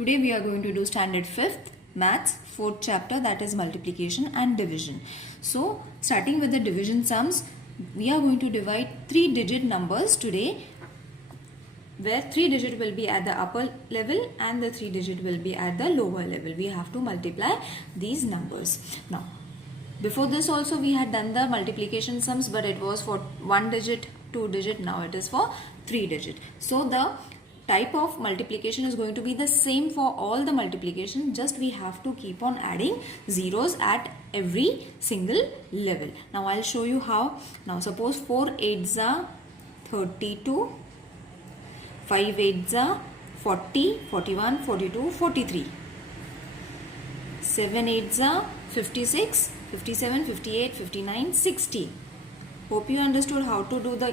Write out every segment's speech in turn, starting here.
Today we are going to do standard 5th maths 4th chapter, that is multiplication and division. So starting with the division sums, we are going to divide 3-digit numbers today, where 3-digit will be at the upper level and the 3-digit will be at the lower level. We have to multiply these numbers. Now before this also we had done the multiplication sums, but it was for 1-digit, 2-digit. Now it is for 3-digit. So the type of multiplication is going to be the same for all the multiplication, just we have to keep on adding zeros at every single level. Now I'll show you how. Now suppose 4 8s are 32, 5 8s are 40, 41, 42, 43, 7 8s are 56, 57, 58, 59, 60. Hope you understood how to do the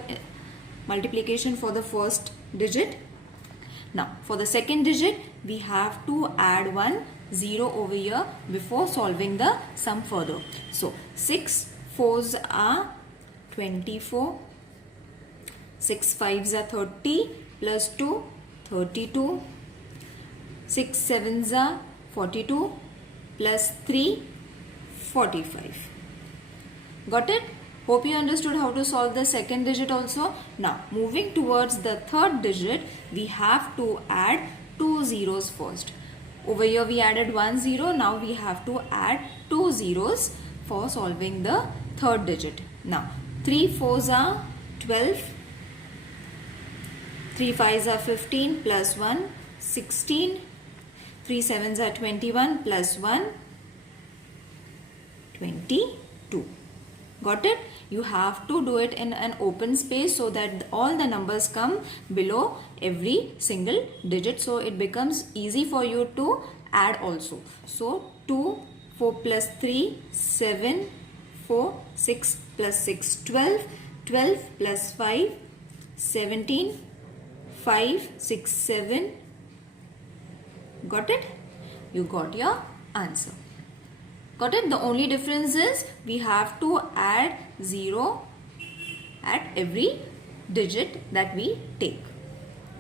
multiplication for the first digit. Now for the second digit we have to add one 0 over here before solving the sum further. So 6 4s are 24, 6 5s are 30 plus 2 32, 6 7s are 42 plus 3 45. Got it? Hope you understood how to solve the second digit also. Now moving towards the third digit, we have to add 2 zeros first. Over here we added 1 0. Now we have to add 2 zeros for solving the third digit. Now 3 4s are 12, 3 5s are 15 plus 1 16, 3 7s are 21 plus 1 22. Got it? You have to do it in an open space so that all the numbers come below every single digit, so it becomes easy for you to add also. So 2, 4 plus 3, 7, 4, 6 plus 6, 12, 12 plus 5, 17, 5, 6, 7. Got it? You got your answer. Got it? The only difference is we have to add 0 at every digit that we take.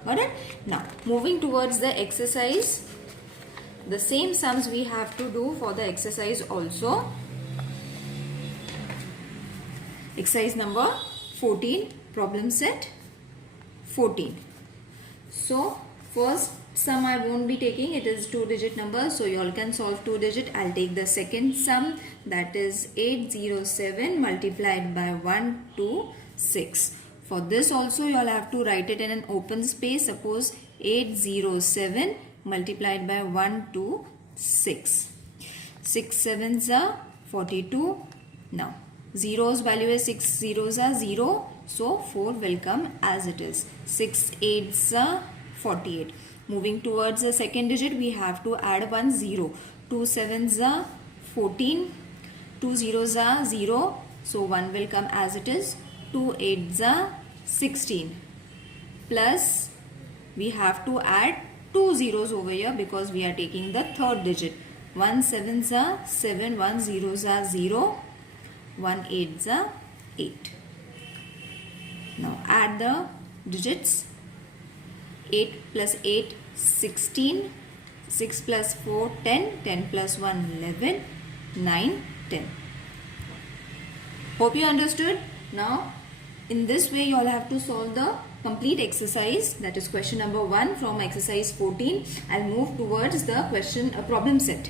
Got it? Now moving towards the exercise, the same sums we have to do for the exercise also. Exercise number 14, problem set 14. So first sum I won't be taking, it is 2-digit number, so you all can solve 2-digit. I'll take the second sum, that is 807 multiplied by 126. For this also you all have to write it in an open space. Suppose 807 multiplied by 126. 6 7s are 42. Now zeros value is 6 zeros are 0, so 4 will come as it is. 6 8s are 48. Moving towards the second digit, we have to add 1 0. 2 7s are 14. 2 zeros are 0. So 1 will come as it is. 2 8s are 16. Plus we have to add 2 zeros over here because we are taking the third digit. 1 7s are 7. 1 zeros are 0. 1 8s are 8. Now add the digits. 8 plus 8, 16, 6 plus 4, 10, 10 plus 1, 11, 9, 10. Hope you understood. Now, in this way, you all have to solve the complete exercise, that is question number 1 from exercise 14. I'll move towards the question problem set.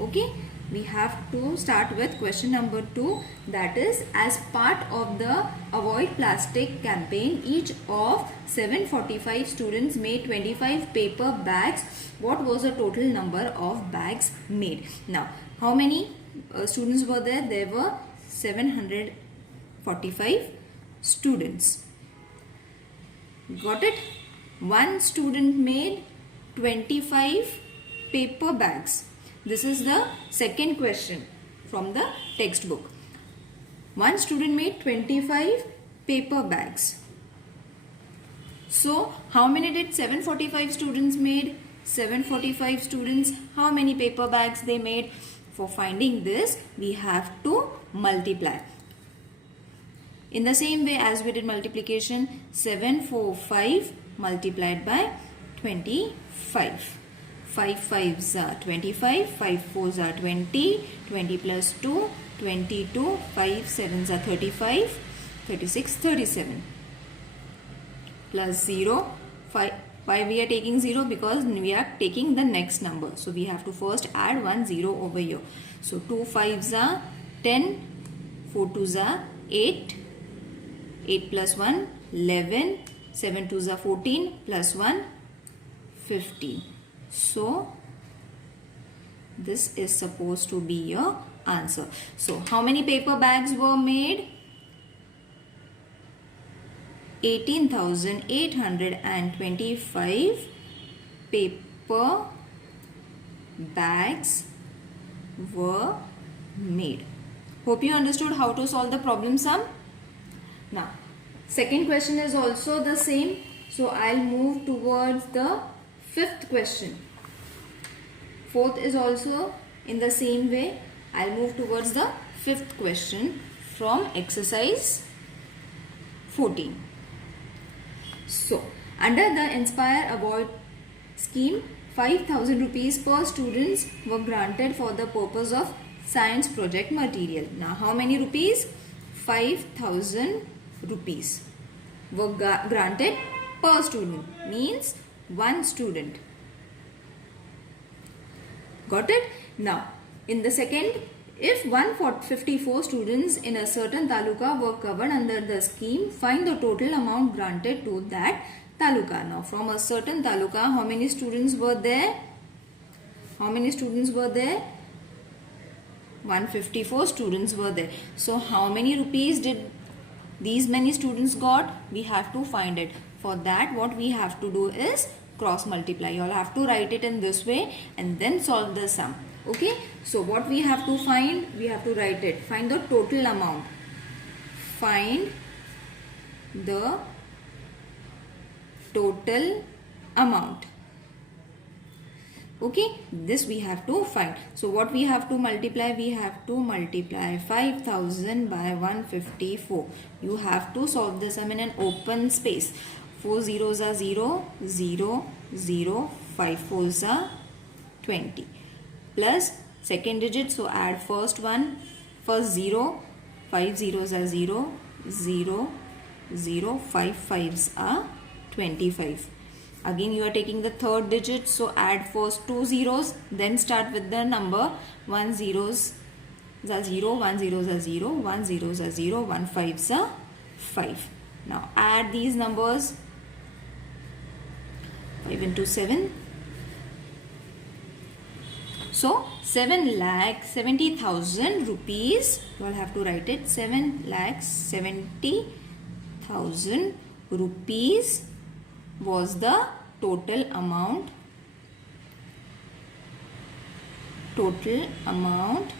Okay. We have to start with question number 2, that is, as part of the Avoid Plastic campaign, each of 745 students made 25 paper bags. What was the total number of bags made? Now, how many students were there? There were 745 students. Got it? One student made 25 paper bags. This is the second question from the textbook. One student made 25 paper bags. So, how many did 745 students made? 745 students, how many paper bags they made? For finding this, we have to multiply. In the same way as we did multiplication, 745 multiplied by 25. 5 5s are 25, 5 4s are 20, 20 plus 2, 22, 5 7s are 35, 36, 37. Plus 0, 5. Why we are taking 0? Because we are taking the next number. So we have to first add 1 0 over here. So 2 5s are 10, 4 2s are 8, 8 plus 1, 11, 7 2s are 14, plus 1, 15. So this is supposed to be your answer. So how many paper bags were made? 18,825 paper bags were made. Hope you understood how to solve the problem sum. Now, second question is also the same. So I'll move towards the fifth question. Fourth is also in the same way. I'll move towards the fifth question from exercise 14. So, under the Inspire Award scheme, 5,000 rupees per students were granted for the purpose of science project material. Now, how many rupees? 5,000 rupees were granted per student, means one student. Got it? Now, in the second, if 154 students in a certain taluka were covered under the scheme, find the total amount granted to that taluka. Now, from a certain taluka, how many students were there? How many students were there? 154 students were there. So, how many rupees did these many students got? We have to find it. For that, what we have to do is cross multiply. You all have to write it in this way and then solve the sum. Okay, so what we have to find? We have to write it. Find the total amount. Find the total amount. Okay, this we have to find. So what we have to multiply? We have to multiply 5,000 by 154. You have to solve the sum in an open space. 4 zeros are 0, 0, 0, 5 fours are 20. Plus second digit, so add first 0, 5 zeros are 0, 0, 0, 5 fives are 25. Again you are taking the third digit, so add first 2 zeros, then start with the number. 1 zeros are 0, 1 zeros are 0, 1 zeros are 0, 1 fives are 5. Now add these numbers. 5 into 7. So 7,70,000 rupees. You all have to write it. 7,70,000 rupees was the total amount. Total amount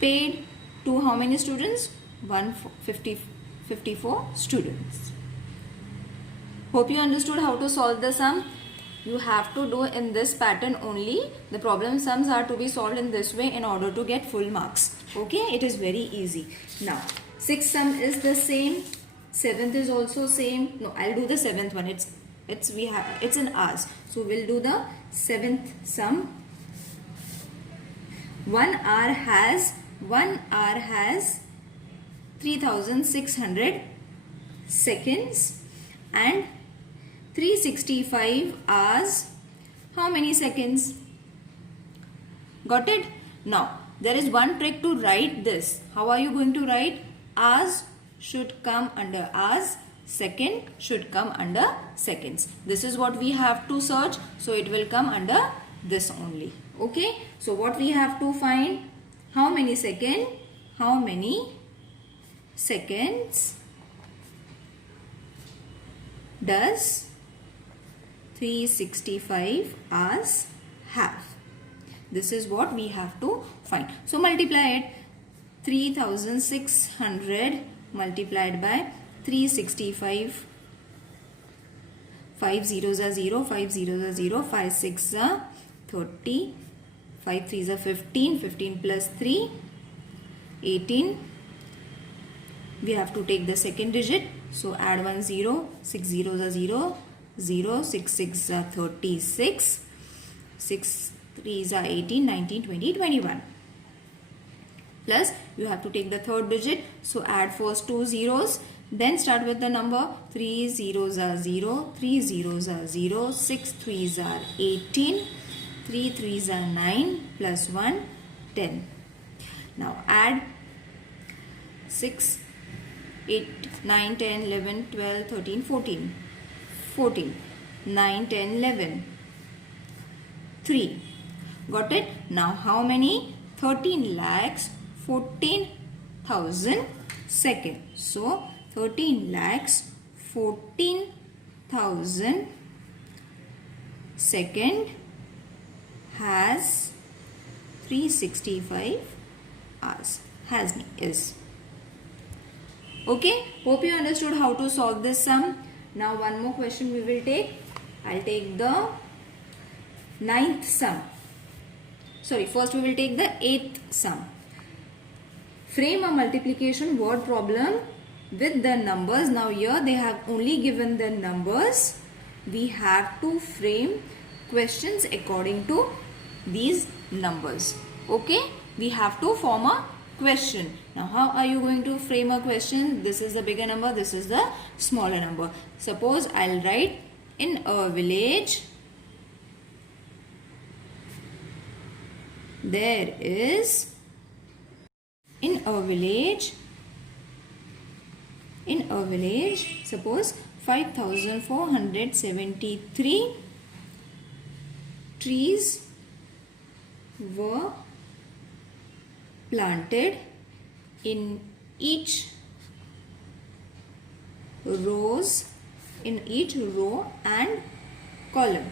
paid to how many students? 154 students. Hope you understood how to solve the sum. You have to do in this pattern only. The problem sums are to be solved in this way in order to get full marks. Okay, it is very easy. Now, sixth sum is the same. Seventh is also same. No, I'll do the seventh one. It's in hours. So we'll do the seventh sum. 1 hour has 3,600 seconds and 365 hours. How many seconds? Got it? Now, there is one trick to write this. How are you going to write? Hours should come under hours. Second should come under seconds. This is what we have to search. So, it will come under this only. Okay. So, what we have to find? How many seconds? How many seconds does 365 hours have? This is what we have to find. So multiply it. 3,600 multiplied by 365. 5 zeros are 0, 5 zeros are 0, 5 6 are 30, 5 3s are 15, 15 plus 3, 18. We have to take the second digit. So add 1 0, 6 zeros are 0, 0, 6 6 are 36, 6 3s are 18, 19, 20, 21. Plus you have to take the third digit, so add first two zeros, then start with the number. 3 zeros are 0, 3 zeros are 0, 6 3s are 18, 3 3s are 9, plus 1 10. Now add 6 8 9 10 11 12 13 14, 9 10 11, 3. Got it? Now how many? 13 lakhs 14,000 second. So 13 lakhs 14,000 second has 365 hours. Is. Okay, hope you understood how to solve this sum. Now one more question we will take. I'll take the 9th sum. Sorry, first we will take the 8th sum. Frame a multiplication word problem with the numbers. Now here they have only given the numbers. We have to frame questions according to these numbers. Okay, we have to form a question. Now how are you going to frame a question? This is the bigger number, this is the smaller number. Suppose I'll write, in a village there is, in a village, suppose 5,473 trees were planted in each row and column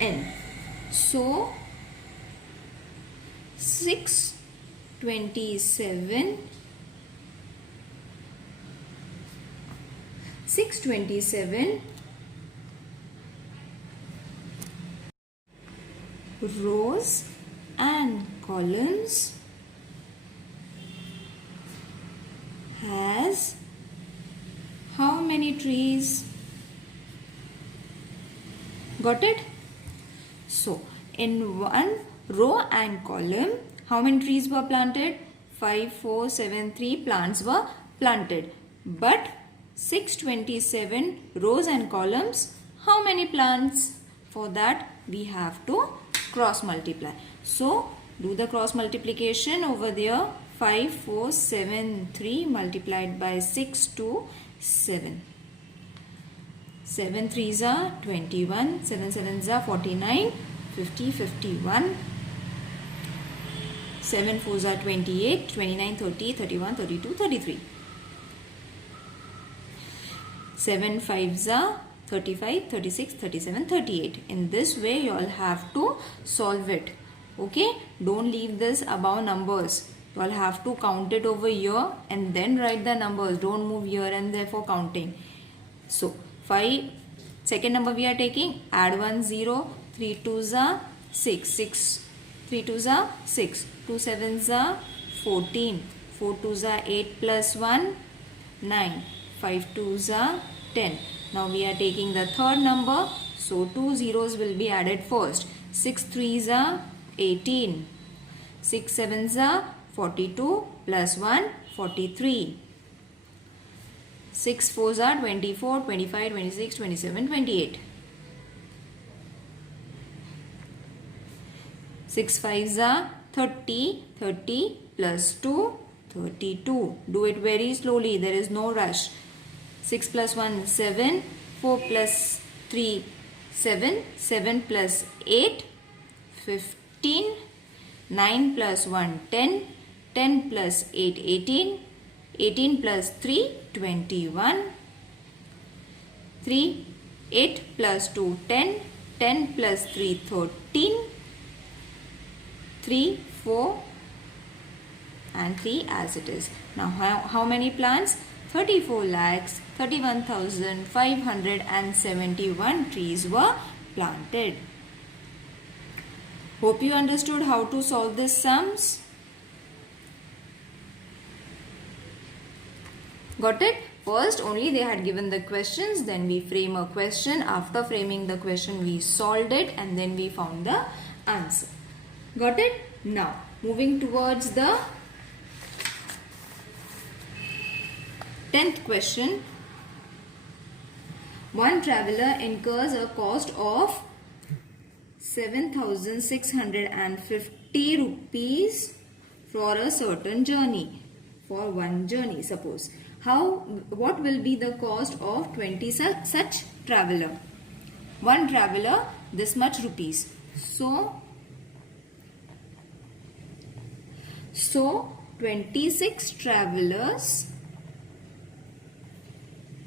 n. So 627 rows and columns has how many trees? Got it? So in one row and column, how many trees were planted? 5, 4, 7, 3 plants were planted. But 627 rows and columns, how many plants? For that we have to cross multiply. So do the cross multiplication over there. 5, 4, 7, 3 multiplied by 6 to 7. 7 3s are 21, 7 7s are 49, 50, 51. 7 4s are 28, 29, 30, 31, 32, 33. 7 5s are 35, 36, 37, 38. In this way you all have to solve it. Okay, don't leave this above numbers. You all have to count it over here and then write the numbers. Don't move here and there for counting. So 5, second number we are taking, add 1 0, 3 2s are 6, 3 2s are 6, 2 7s are 14, 4 2s are 8 plus 1 9, 5 2s are 10. Now we are taking the third number, so 2 zeros will be added first. 6 3s are 18, 6 7s are 42 plus 1 43. 6 4s are 24, 25, 26, 27, 28. 6 5s are 30, 30 plus 2, 32. Do it very slowly, there is no rush. 6 plus 1 7, 4 plus 3 7, 7 plus 8 15, 9 plus 1 10, 10 plus 8 18, 18 plus 3 21, 3 8 plus 2 10, 10 plus 3 13, 3 4 and 3 as it is. Now how many plants? 34 lakhs 31,571 trees were planted. Hope you understood how to solve these sums. Got it? First only they had given the questions, then we frame a question. After framing the question, we solved it and then we found the answer. Got it? Now, moving towards the 10th question. One traveler incurs a cost of 7,650 rupees for a certain journey. For one journey, suppose. What will be the cost of 20 such traveler? One traveler, this much rupees. So 26 travelers,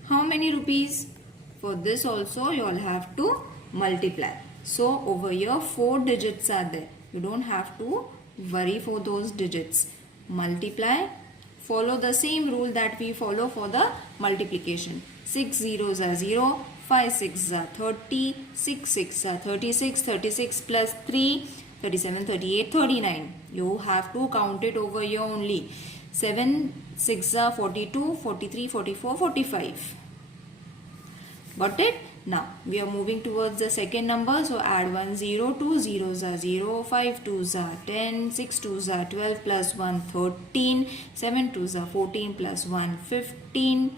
how many rupees? For this also you all have to multiply. So over here 4 digits are there. You don't have to worry for those digits. Multiply. Follow the same rule that we follow for the multiplication. 6 zeros are 0, 5 6 are 30, 6 6 are 36, 36 plus 3, 37, 38, 39. You have to count it over here only. 7 6 are 42, 43, 44, 45. Got it? Now we are moving towards the second number. So add 1 0, 2 zeros are 0, 5 2s are 10, 6 2s are 12 plus 1 13, 7 2s are 14 plus 1 15.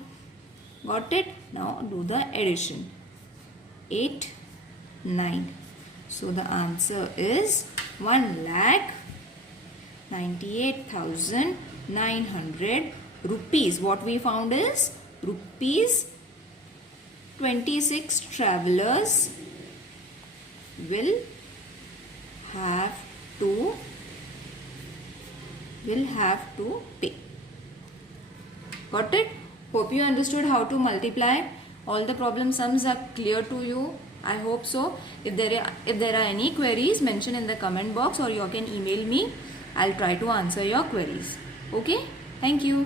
Got it? Now do the addition. 8 9. So the answer is 1,98,900 rupees. What we found is rupees 26 travelers will have to pay. Got it? Hope you understood how to multiply. All the problem sums are clear to you. I hope so. If there are any queries, mention in the comment box or you can email me. I'll try to answer your queries. Okay? Thank you.